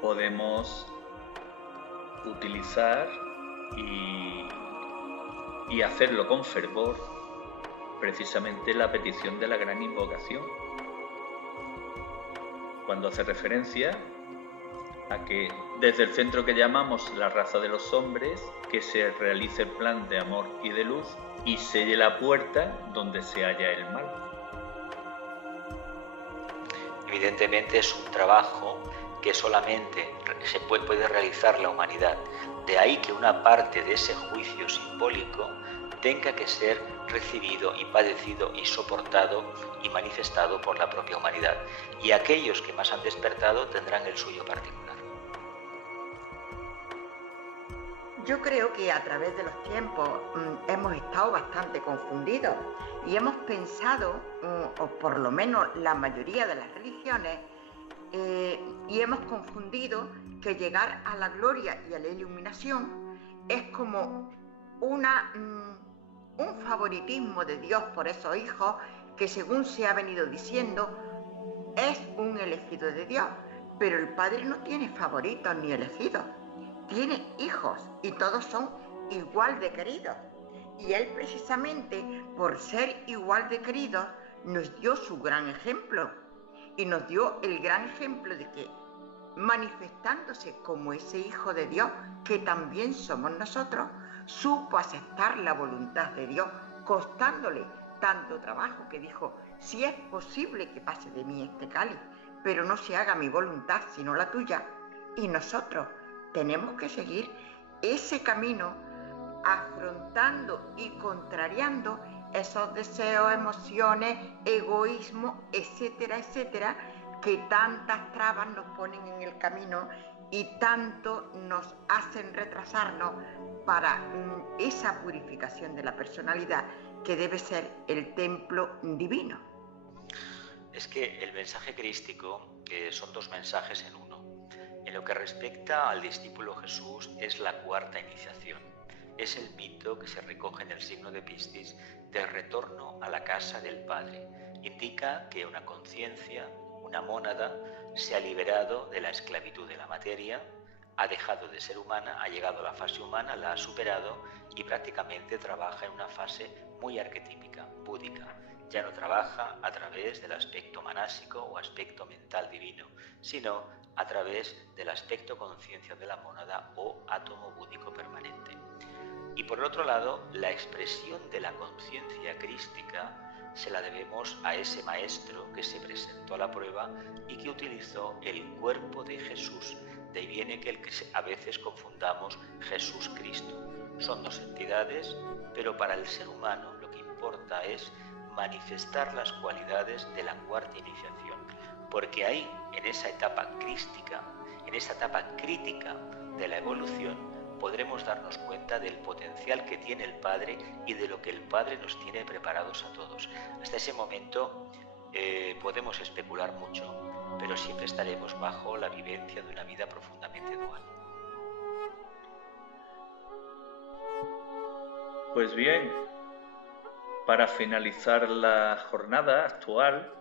podemos utilizar y hacerlo con fervor, precisamente la petición de la gran invocación, cuando hace referencia a que desde el centro que llamamos la raza de los hombres, que se realice el plan de amor y de luz y selle la puerta donde se halla el mal. Evidentemente es un trabajo que solamente se puede realizar la humanidad. De ahí que una parte de ese juicio simbólico tenga que ser recibido y padecido y soportado y manifestado por la propia humanidad. Y aquellos que más han despertado tendrán el suyo particular. Yo creo que a través de los tiempos hemos estado bastante confundidos y hemos pensado, o por lo menos la mayoría de las religiones, y hemos confundido que llegar a la gloria y a la iluminación es como un favoritismo de Dios por esos hijos que, según se ha venido diciendo, es un elegido de Dios, pero el Padre no tiene favoritos ni elegidos, tiene hijos y todos son igual de queridos. Y Él precisamente, por ser igual de queridos, nos dio su gran ejemplo. Y nos dio el gran ejemplo de que, manifestándose como ese Hijo de Dios, que también somos nosotros, supo aceptar la voluntad de Dios, costándole tanto trabajo que dijo: si es posible que pase de mí este cáliz, pero no se haga mi voluntad sino la tuya. Y nosotros tenemos que seguir ese camino, afrontando y contrariando esos deseos, emociones, egoísmo, etcétera, etcétera, que tantas trabas nos ponen en el camino y tanto nos hacen retrasarnos para esa purificación de la personalidad que debe ser el templo divino. Es que el mensaje crístico son dos mensajes en uno. En lo que respecta al discípulo Jesús es la cuarta iniciación. Es el mito que se recoge en el signo de Piscis del retorno a la casa del Padre. Indica que una conciencia, una mónada, se ha liberado de la esclavitud de la materia, ha dejado de ser humana, ha llegado a la fase humana, la ha superado y prácticamente trabaja en una fase muy arquetípica, búdica. Ya no trabaja a través del aspecto manásico o aspecto mental divino, sino a través del aspecto conciencia de la mónada o átomo búdico permanente. Y por otro lado, la expresión de la conciencia crística se la debemos a ese maestro que se presentó a la prueba y que utilizó el cuerpo de Jesús. De ahí viene que a veces confundamos Jesús Cristo. Son dos entidades, pero para el ser humano lo que importa es manifestar las cualidades de la cuarta iniciación, porque ahí, en esa etapa crística, en esa etapa crítica de la evolución, podremos darnos cuenta del potencial que tiene el Padre y de lo que el Padre nos tiene preparados a todos. Hasta ese momento podemos especular mucho, pero siempre estaremos bajo la vivencia de una vida profundamente dual. Pues bien, para finalizar la jornada actual,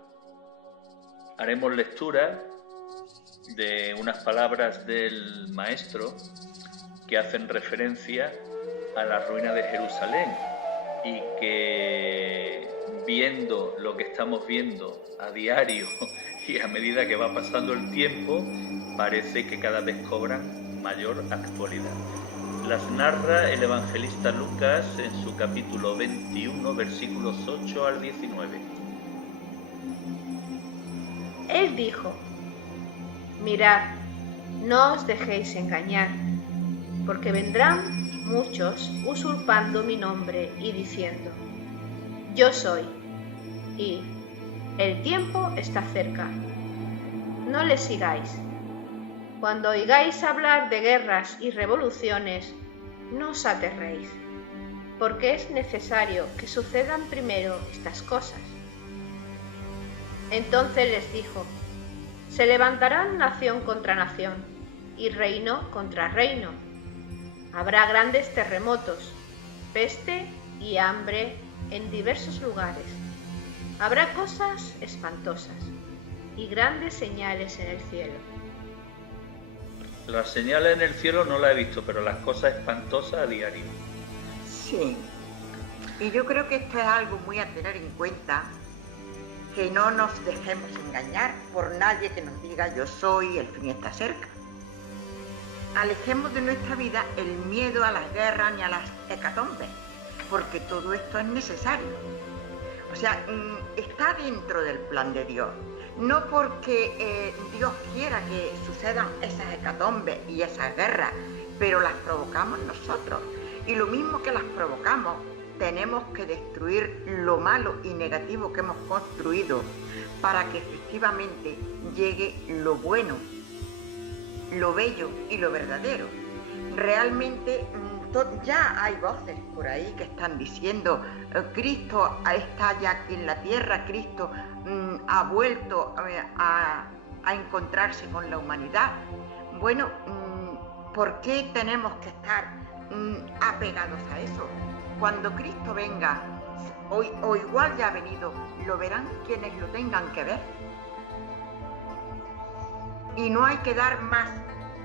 haremos lectura de unas palabras del Maestro que hacen referencia a la ruina de Jerusalén y que, viendo lo que estamos viendo a diario y a medida que va pasando el tiempo, parece que cada vez cobran mayor actualidad. Las narra el evangelista Lucas en su capítulo 21, versículos 8 al 19. Él dijo: mirad, no os dejéis engañar, porque vendrán muchos usurpando mi nombre y diciendo: yo soy, y el tiempo está cerca. No les sigáis. Cuando oigáis hablar de guerras y revoluciones, no os aterréis, porque es necesario que sucedan primero estas cosas. Entonces les dijo: se levantarán nación contra nación y reino contra reino. Habrá grandes terremotos, peste y hambre en diversos lugares. Habrá cosas espantosas y grandes señales en el cielo. Las señales en el cielo no las he visto, pero las cosas espantosas a diario. Sí, y yo creo que esto es algo muy a tener en cuenta, que no nos dejemos engañar por nadie que nos diga yo soy, el fin está cerca. Alejemos de nuestra vida el miedo a las guerras ni a las hecatombes, porque todo esto es necesario. O sea, está dentro del plan de Dios. No porque Dios quiera que sucedan esas hecatombes y esas guerras, pero las provocamos nosotros. Y lo mismo que las provocamos, tenemos que destruir lo malo y negativo que hemos construido para que efectivamente llegue lo bueno, lo bello y lo verdadero. Realmente ya hay voces por ahí que están diciendo Cristo está ya aquí en la tierra, Cristo ha vuelto a encontrarse con la humanidad. Bueno, ¿por qué tenemos que estar apegados a eso? Cuando Cristo venga, o igual ya ha venido, lo verán quienes lo tengan que ver. Y no hay que dar más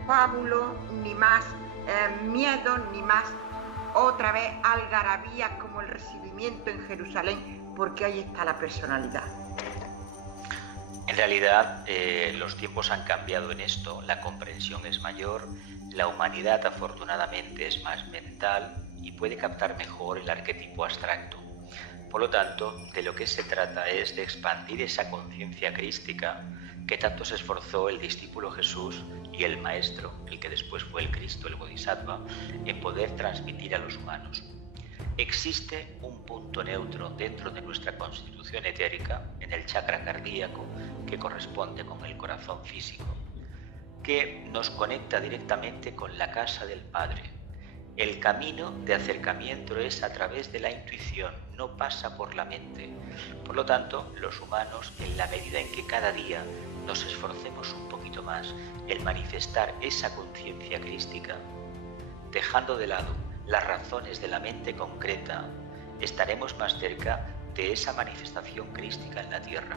pábulo, ni más miedo, ni más otra vez algarabía como el recibimiento en Jerusalén, porque ahí está la personalidad. En realidad, los tiempos han cambiado en esto, la comprensión es mayor, la humanidad afortunadamente es más mental y puede captar mejor el arquetipo abstracto. Por lo tanto, de lo que se trata es de expandir esa conciencia crística que tanto se esforzó el discípulo Jesús y el Maestro, el que después fue el Cristo, el Bodhisattva, en poder transmitir a los humanos. Existe un punto neutro dentro de nuestra constitución etérica, en el chakra cardíaco, que corresponde con el corazón físico, que nos conecta directamente con la casa del Padre. El camino de acercamiento es a través de la intuición, no pasa por la mente. Por lo tanto, los humanos, en la medida en que cada día nos esforcemos un poquito más en manifestar esa conciencia crística, dejando de lado las razones de la mente concreta, estaremos más cerca de esa manifestación crística en la tierra,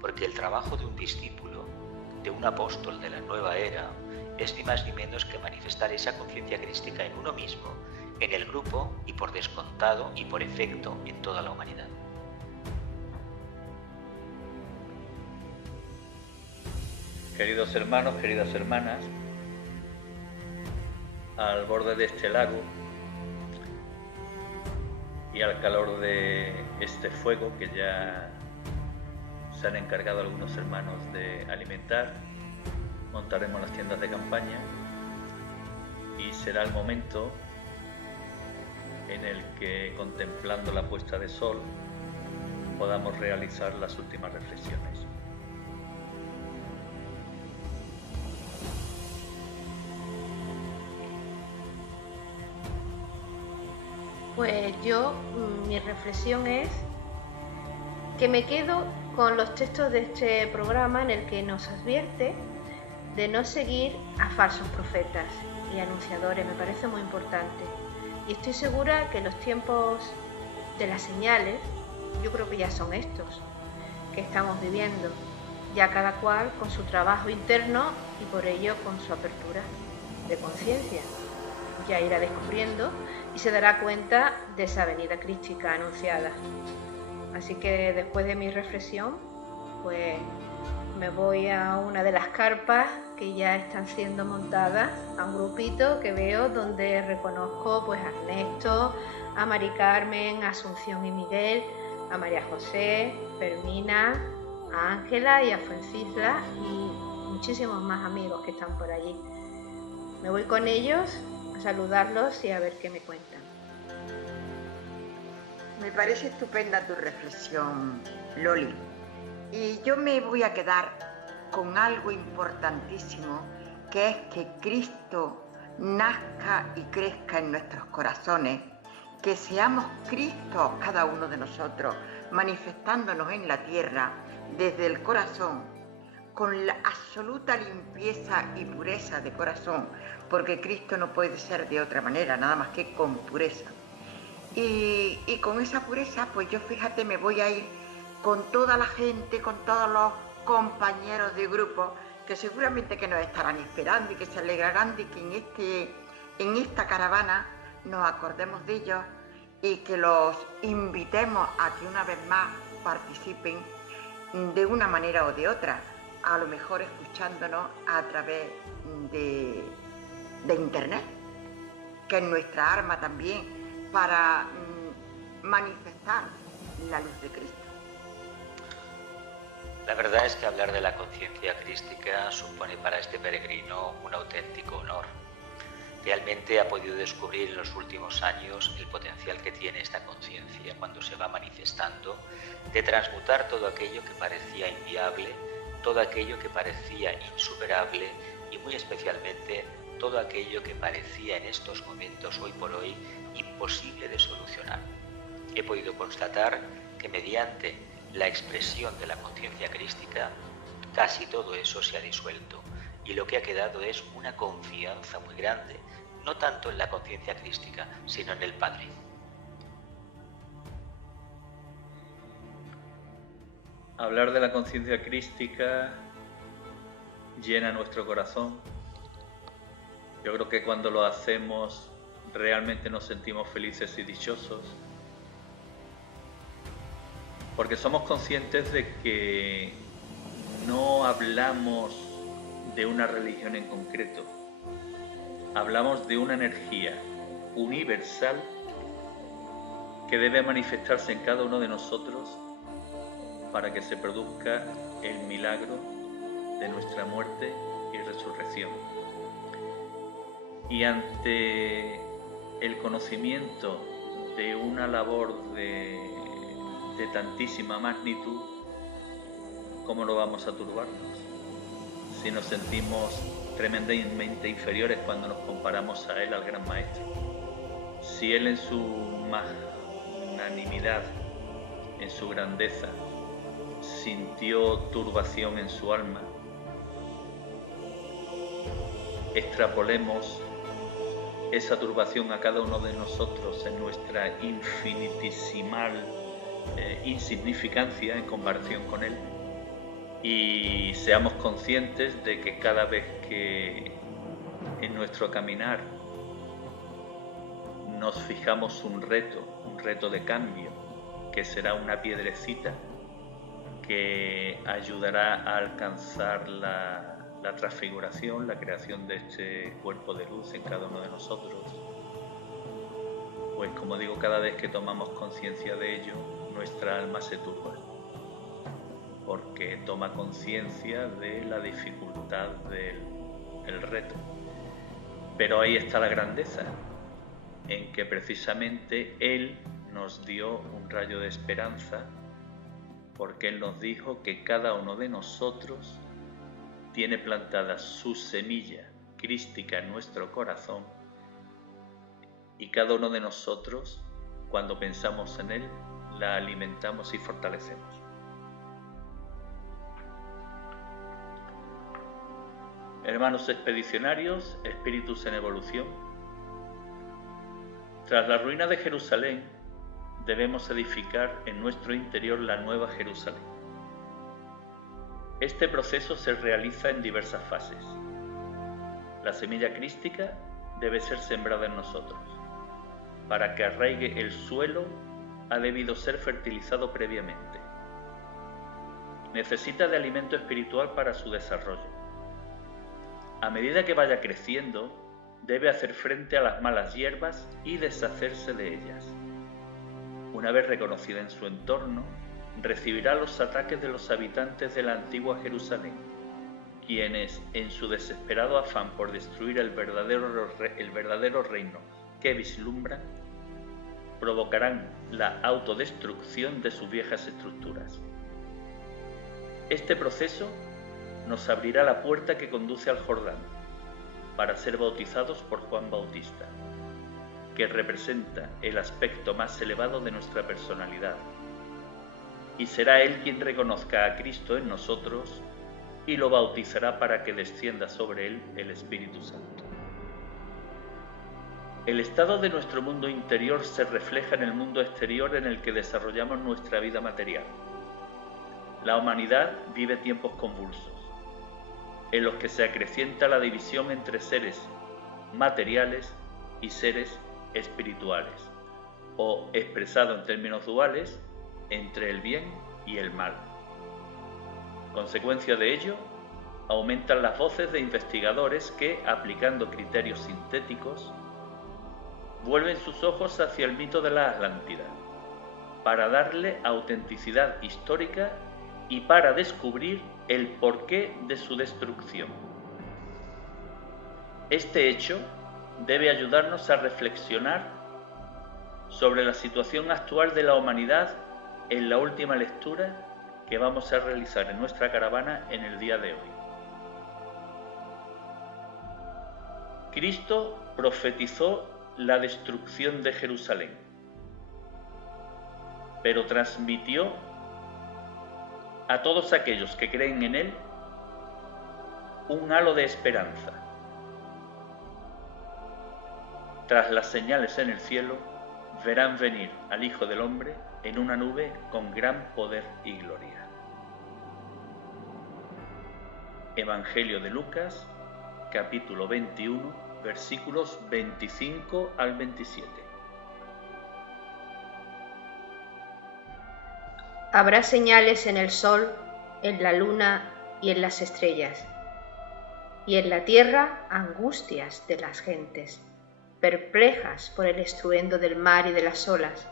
porque el trabajo de un discípulo, de un apóstol de la nueva era, es ni más ni menos que manifestar esa conciencia crística en uno mismo, en el grupo y por descontado y por efecto en toda la humanidad. Queridos hermanos, queridas hermanas, al borde de este lago y al calor de este fuego que ya se han encargado algunos hermanos de alimentar, montaremos las tiendas de campaña y será el momento en el que, contemplando la puesta de sol, podamos realizar las últimas reflexiones. Pues mi reflexión es que me quedo con los textos de este programa en el que nos advierte de no seguir a falsos profetas y anunciadores. Me parece muy importante. Y estoy segura que los tiempos de las señales, yo creo que ya son estos que estamos viviendo, ya cada cual con su trabajo interno y por ello con su apertura de conciencia. Ya irá descubriendo y se dará cuenta de esa venida crística anunciada. Así que después de mi reflexión, pues me voy a una de las carpas que ya están siendo montadas, a un grupito que veo donde reconozco pues a Ernesto, a Mari Carmen, a Asunción y Miguel, a María José, Fermina, a Ángela y a Francisla y muchísimos más amigos que están por allí. Me voy con ellos a saludarlos y a ver qué me cuentan. Me parece estupenda tu reflexión, Loli. Y yo me voy a quedar con algo importantísimo, que es que Cristo nazca y crezca en nuestros corazones, que seamos Cristo cada uno de nosotros, manifestándonos en la tierra desde el corazón, con la absoluta limpieza y pureza de corazón, porque Cristo no puede ser de otra manera, nada más que con pureza. Y con esa pureza, pues yo, fíjate, me voy a ir con toda la gente, con todos los compañeros de grupo, que seguramente que nos estarán esperando y que se alegrarán de que en esta caravana nos acordemos de ellos y que los invitemos a que una vez más participen de una manera o de otra, a lo mejor escuchándonos a través de internet, que es nuestra arma también para manifestar la luz de Cristo. La verdad es que hablar de la conciencia crística supone para este peregrino un auténtico honor. Realmente ha podido descubrir en los últimos años el potencial que tiene esta conciencia cuando se va manifestando, de transmutar todo aquello que parecía inviable, todo aquello que parecía insuperable y muy especialmente todo aquello que parecía en estos momentos, hoy por hoy, imposible de solucionar. He podido constatar que mediante la expresión de la conciencia crística, casi todo eso se ha disuelto y lo que ha quedado es una confianza muy grande, no tanto en la conciencia crística, sino en el Padre. Hablar de la conciencia crística llena nuestro corazón. Yo creo que cuando lo hacemos realmente nos sentimos felices y dichosos, porque somos conscientes de que no hablamos de una religión en concreto, hablamos de una energía universal que debe manifestarse en cada uno de nosotros para que se produzca el milagro de nuestra muerte y resurrección. Y ante el conocimiento de una labor de tantísima magnitud, ¿cómo no vamos a turbarnos? Si nos sentimos tremendamente inferiores cuando nos comparamos a él, al gran maestro. Si él en su magnanimidad, en su grandeza, sintió turbación en su alma, extrapolemos esa turbación a cada uno de nosotros en nuestra infinitesimal insignificancia en comparación con él, y seamos conscientes de que cada vez que en nuestro caminar nos fijamos un reto de cambio, que será una piedrecita que ayudará a alcanzar la transfiguración, la creación de este cuerpo de luz en cada uno de nosotros, pues como digo, cada vez que tomamos conciencia de ello, nuestra alma se turba, porque toma conciencia de la dificultad del reto. Pero ahí está la grandeza, en que precisamente Él nos dio un rayo de esperanza, porque Él nos dijo que cada uno de nosotros tiene plantada su semilla crística en nuestro corazón, y cada uno de nosotros, cuando pensamos en Él, la alimentamos y fortalecemos. Hermanos expedicionarios, espíritus en evolución, tras la ruina de Jerusalén, debemos edificar en nuestro interior la nueva Jerusalén. Este proceso se realiza en diversas fases. La semilla crística debe ser sembrada en nosotros. Para que arraigue el suelo, ha debido ser fertilizado previamente. Necesita de alimento espiritual para su desarrollo. A medida que vaya creciendo, debe hacer frente a las malas hierbas y deshacerse de ellas. Una vez reconocida en su entorno, recibirá los ataques de los habitantes de la antigua Jerusalén, quienes, en su desesperado afán por destruir el verdadero reino que vislumbran, provocarán la autodestrucción de sus viejas estructuras. Este proceso nos abrirá la puerta que conduce al Jordán, para ser bautizados por Juan Bautista, que representa el aspecto más elevado de nuestra personalidad, y será Él quien reconozca a Cristo en nosotros y lo bautizará para que descienda sobre Él el Espíritu Santo. El estado de nuestro mundo interior se refleja en el mundo exterior en el que desarrollamos nuestra vida material. La humanidad vive tiempos convulsos, en los que se acrecienta la división entre seres materiales y seres espirituales, o, expresado en términos duales, entre el bien y el mal. Consecuencia de ello, aumentan las voces de investigadores que, aplicando criterios sintéticos, vuelven sus ojos hacia el mito de la Atlántida, para darle autenticidad histórica y para descubrir el porqué de su destrucción. Este hecho debe ayudarnos a reflexionar sobre la situación actual de la humanidad en la última lectura que vamos a realizar en nuestra caravana en el día de hoy. Cristo profetizó la destrucción de Jerusalén, pero transmitió a todos aquellos que creen en Él un halo de esperanza. Tras las señales en el cielo, verán venir al Hijo del Hombre en una nube con gran poder y gloria. Evangelio de Lucas, capítulo 21, versículos 25 al 27. Habrá señales en el sol, en la luna y en las estrellas, y en la tierra angustias de las gentes, perplejas por el estruendo del mar y de las olas,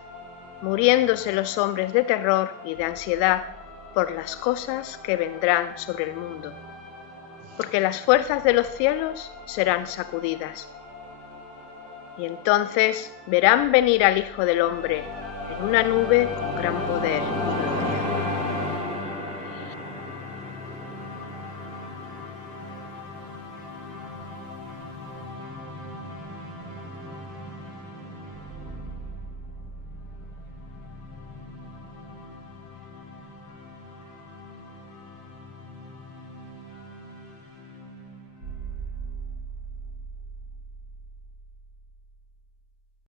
muriéndose los hombres de terror y de ansiedad por las cosas que vendrán sobre el mundo, porque las fuerzas de los cielos serán sacudidas. Y entonces verán venir al Hijo del Hombre en una nube con gran poder y gloria.